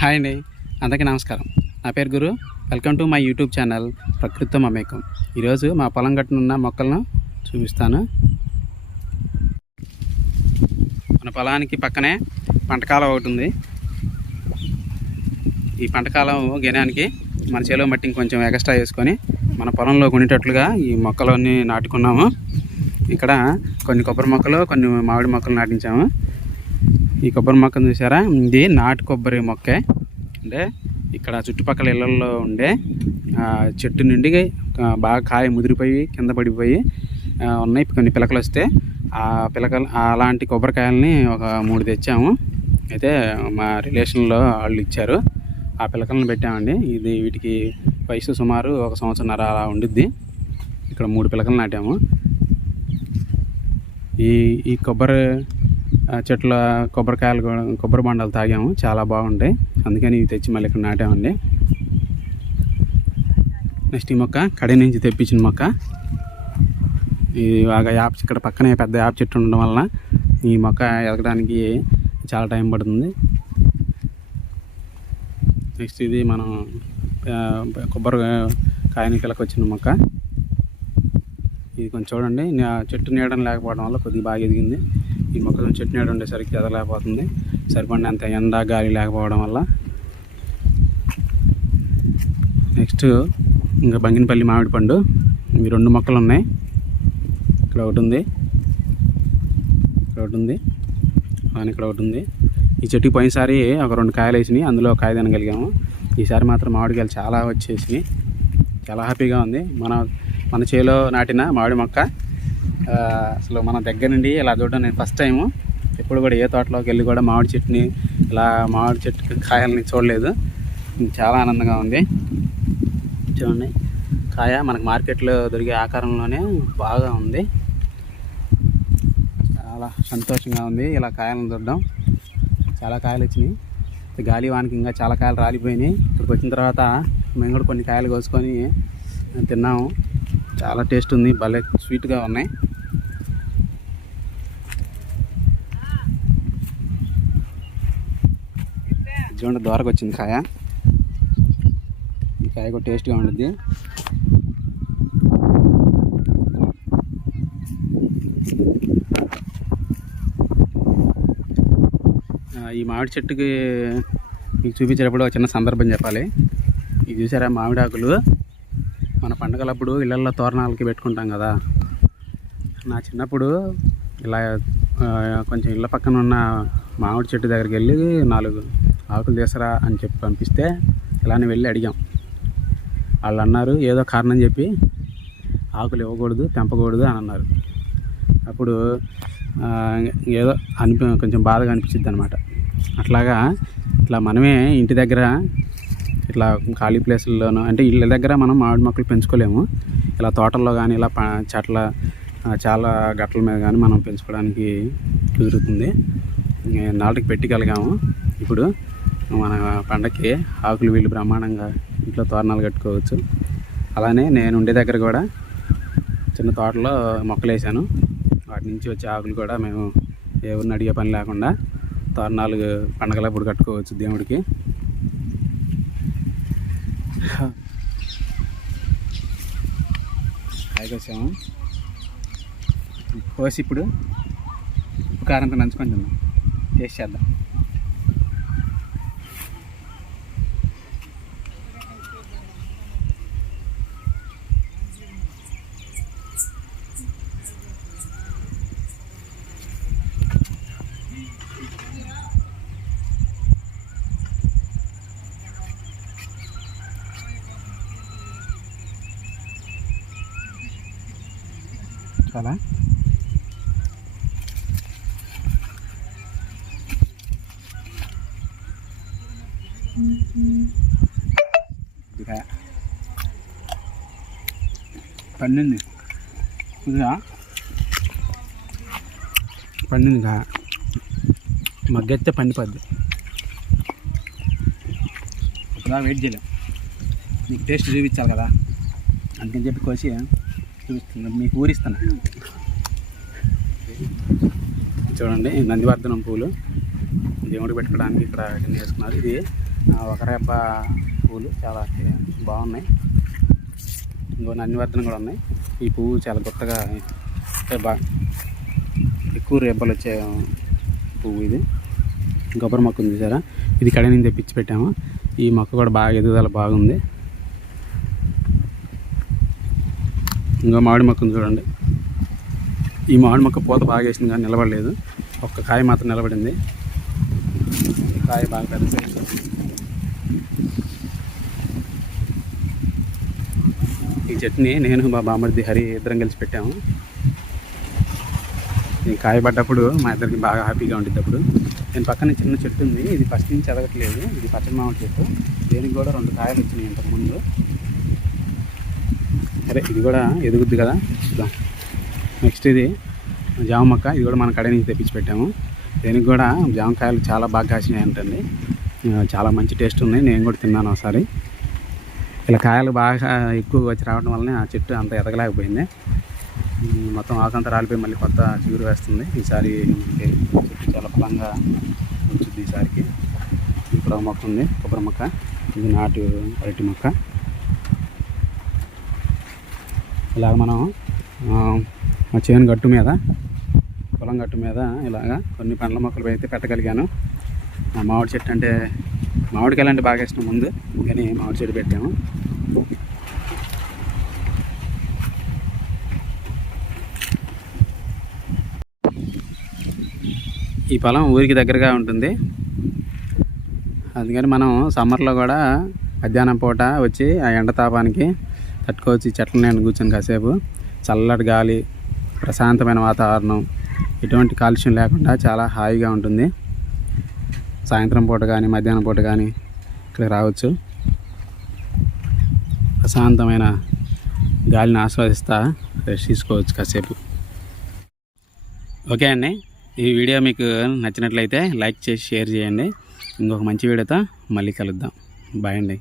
Hi అండి. అందరికీ నమస్కారం. నా పేరు Guru. Welcome to my YouTube channel ప్రకృతితో మమేకం. ఈరోజు మా పొలం గట్టునున్న మొక్కలను చూపిస్తాను. మన పొలానికి పక్కనే పంటకాలం ఒకటి ఉంది. ఈ పంటకాలం గెనానికి మన చేలో మట్టి కొంచెం ఎక్స్ట్రా వేసుకొని మన పొలంలో కొనేటట్లుగా ఈ మొక్కలన్నీ నాటుకున్నాము. ఇక్కడ కొన్ని కొబ్బరి మొక్కలు కొన్ని మామిడి మొక్కలు నాటించాము. ఈ కొబ్బరి మొక్కను చూసారా? ఇది నాటు కొబ్బరి మొక్కే. అంటే ఇక్కడ చుట్టుపక్కల ఇళ్ళల్లో ఉండే చెట్టు నుండి బాగా కాయ ముదిరిపోయి కింద పడిపోయి ఉన్నాయి. కొన్ని పిలకలు వస్తే ఆ పిలకలు అలాంటి కొబ్బరికాయలని ఒక మూడు తెచ్చాము. అయితే మా రిలేషన్లో వాళ్ళు ఇచ్చారు. ఆ పిలకలను పెట్టామండి. ఇది వీటికి వయసు సుమారు ఒక సంవత్సరంన్నర అలా ఉండిద్ది. ఇక్కడ మూడు పిలకలు నాటాము. ఈ ఈ కొబ్బరి చెట్ల కొబ్బరికాయలు కూడా కొబ్బరి బండాలు తాగాము. చాలా బాగుంటాయి. అందుకని ఇవి తెచ్చి మళ్ళీ ఇక్కడ నాటామండి. నెక్స్ట్ ఈ మొక్క కడి నుంచి తెప్పించిన మొక్క. ఇది బాగా యాప్ ఇక్కడ పక్కనే పెద్ద యాప్ చెట్టు ఉండడం వలన ఈ మొక్క ఎదగడానికి చాలా టైం పడుతుంది. నెక్స్ట్ ఇది మనం కొబ్బరి కాయని పిల్లకి వచ్చిన మొక్క. ఇది కొంచెం చూడండి. చెట్టు నీడడం లేకపోవడం వల్ల కొద్దిగా బాగా ఎదిగింది. ఈ మొక్కజొన్న చెట్టు నీడ ఉండేసరికి ఎదలేకపోతుంది సరిపడినంత ఎండ గాలి లేకపోవడం వల్ల. నెక్స్ట్ ఇంకా బంగినపల్లి మామిడి పండు. ఇవి రెండు మొక్కలు ఉన్నాయి ఇక్కడ ఒకటి ఉంది. ఇక్కడ ఒకటి ఉంది. అని ఇక్కడ ఒకటి ఉంది. ఈ చెట్టుకి పోయినసారి ఒక రెండు కాయలు వేసినాయి. అందులో ఒక కాయ తినగలిగాము. ఈసారి మాత్రం మామిడికాయలు చాలా వచ్చేసినాయి. చాలా హ్యాపీగా ఉంది. మన మన చేలో నాటిన మామిడి మొక్క అసలు మన దగ్గర నుండి ఇలా చూడడం నేను ఫస్ట్ టైము ఎప్పుడు కూడా ఏ తోటలోకి వెళ్ళి కూడా మామిడి చెట్టుని ఇలా మామిడి చెట్టు కాయల్ని చూడలేదు. చాలా ఆనందంగా ఉంది. చూడండి. కాయ మనకు మార్కెట్లో దొరికే ఆకారంలోనే బాగా ఉంది. చాలా సంతోషంగా ఉంది ఇలా కాయలను చూడడం. చాలా కాయలు వచ్చినాయి. గాలి వానికి ఇంకా చాలా కాయలు రాలిపోయినాయి. ఇక్కడికి వచ్చిన తర్వాత మేము కూడా కొన్ని కాయలు కోసుకొని తిన్నాము. చాలా టేస్ట్ ఉంది. భలే స్వీట్గా ఉన్నాయి. చూడండి దోరకు వచ్చింది కాయ. ఈ కాయ కూడా టేస్ట్గా ఉంటుంది ఈ మామిడి చెట్టుకి మీకు చూపించేటప్పుడు ఒక చిన్న సందర్భం చెప్పాలి. ఇది చూసారా మామిడి ఆకులు మన పండగలప్పుడు ఇళ్ళల్లో తోరణాలకి పెట్టుకుంటాం కదా. నా చిన్నప్పుడు ఇలా కొంచెం ఇళ్ళ పక్కన ఉన్న మామిడి చెట్టు దగ్గరికి వెళ్ళి నాలుగు ఆకులు తీసరా అని చెప్పి పంపిస్తే ఇలానే వెళ్ళి అడిగాం. వాళ్ళు అన్నారు ఏదో కారణం చెప్పి ఆకులు ఇవ్వకూడదు తెంపకూడదు అని అన్నారు. అప్పుడు ఏదో అనిపి కొంచెం బాధగా అనిపించింది అనమాట అట్లాగా ఇట్లా మనమే ఇంటి దగ్గర ఇట్లా ఖాళీ ప్లేసుల్లోనూ అంటే ఇళ్ళ దగ్గర మనం మామిడి మొక్కలు పెంచుకోలేము. ఇలా తోటల్లో కానీ ఇలా చెట్ల చాలా గట్ల మీద కానీ మనం పెంచుకోవడానికి కుదురుతుంది. నాటికి పెట్టగలిగాము ఇప్పుడు మన పండక్కి ఆకులు వీళ్ళు బ్రహ్మాండంగా ఇంట్లో తోరణాలు కట్టుకోవచ్చు. అలానే నేను ఉండే దగ్గర కూడా చిన్న తోటలో మొక్కలు వేసాను వాటి నుంచి వచ్చే ఆకులు కూడా మేము ఎవరిని అడిగే పని లేకుండా తోరణాలు పండగలప్పుడు కట్టుకోవచ్చు దేవుడికి. కాయకొచ్చాము కోసి ఇప్పుడు ఉప్పు కారంతో నంచుకొని తిన్నాం టేస్ట్ చేద్దాం. చాలా ఇక పండింది. కొద్దిగా పండింది కా మగ్గెత్తే పండిపోద్ది. ఒకదా వెయిట్ చేయలేం. మీకు టేస్ట్ చూపించాలి కదా. అందుకని చెప్పి కోసి చూపిస్తున్నా మీకు ఊరిస్తున్నా చూడండి నందివర్ధనం పూలు. దేవుడికి పెట్టుకోవడానికి ఇక్కడ కింద వేసుకున్నారు. ఇది ఒక రెబ్బ పూలు చాలా బాగున్నాయి. ఇంకో నందివర్ధనం కూడా ఉన్నాయి. ఈ పువ్వు చాలా కొత్తగా బాగా ఎక్కువ రెబ్బలు వచ్చే పువ్వు ఇది. కొబ్బరి మొక్క ఉంది చూసారా? ఇది కడ నుంచి తెప్పించి పెట్టాము. ఈ మొక్క కూడా బాగా ఎదుగుదల బాగుంది. ఇంకో మామిడి మొక్కను చూడండి. ఈ మామిడి మొక్క పూత బాగా వేసింది కానీ నిలబడలేదు. ఒక్క కాయ మాత్రం నిలబడింది. ఈ కాయ బాగా పెద్ద సైజు ఈ చట్నీ నేను మా బామ్మర్ది హరి ఇద్దరం కలిసి పెట్టాము. ఈ కాయ పడ్డప్పుడు మా ఇద్దరికి బాగా హ్యాపీగా ఉండేది అప్పుడు. నేను పక్కన చిన్న చెట్టు ఉంది. ఇది ఫస్ట్ నుంచి ఎదగట్లేదు. ఇది పచ్చడి మామిడి చెట్టు. దేనికి కూడా రెండు కాయలు వచ్చినాయి ఇంతకుముందు సరే ఇది కూడా ఎదుగుద్ది కదా? చూద్దాం. నెక్స్ట్ ఇది జామ మొక్క ఇది కూడా మన కడ నుంచి తెప్పించి పెట్టాము దీనికి కూడా జామకాయలు చాలా బాగా కాసినాయి అంటండి చాలా మంచి టేస్ట్ ఉన్నాయి. నేను కూడా తిన్నాను ఒకసారి. ఇలా కాయలు బాగా ఎక్కువ వచ్చి రావడం వల్లనే ఆ చెట్టు అంత ఎదగలేకపోయింది. మొత్తం ఆకంతా రాలిపోయి మళ్ళీ కొత్త చిగురు వేస్తుంది. ఈసారి చెట్టు చాలా బలంగా ఉంచుద్ది ఈసారికి. ఇప్పుడు ఒక మొక్క ఉంది కొబ్బరి మొక్క. ఇది నాటు అరటి మొక్క. ఇలాగ మనం మా చేను గట్టు మీద పొలం గట్టు మీద ఇలాగా కొన్ని పండ్ల మొక్కలు అయితే పెట్టగలిగాను. ఆ మామిడి చెట్టు అంటే మామిడికాయలు అంటే బాగా ఇష్టం ముందు కానీ మామిడి చెట్టు పెట్టాము. ఈ పొలం ఊరికి దగ్గరగా ఉంటుంది. అందుకని మనం సమ్మర్లో కూడా మధ్యాహ్నం పూట వచ్చి ఆ ఎండ తాపానికి తట్టుకోవచ్చు ఈ చెట్ల నేను కూర్చొని కాసేపు. చల్లటి గాలి ప్రశాంతమైన వాతావరణం ఎటువంటి కాలుష్యం లేకుండా చాలా హాయిగా ఉంటుంది. సాయంత్రం పూట కానీ మధ్యాహ్నం పూట కానీ ఇక్కడ రావచ్చు. ప్రశాంతమైన గాలిని ఆస్వాదిస్తా రెస్ట్ తీసుకోవచ్చు కాసేపు. ఓకే అండి. ఈ వీడియో మీకు నచ్చినట్లయితే లైక్ చేసి షేర్ చేయండి. ఇంకొక మంచి వీడియోతో మళ్ళీ కలుద్దాం. బాయ్ అండి.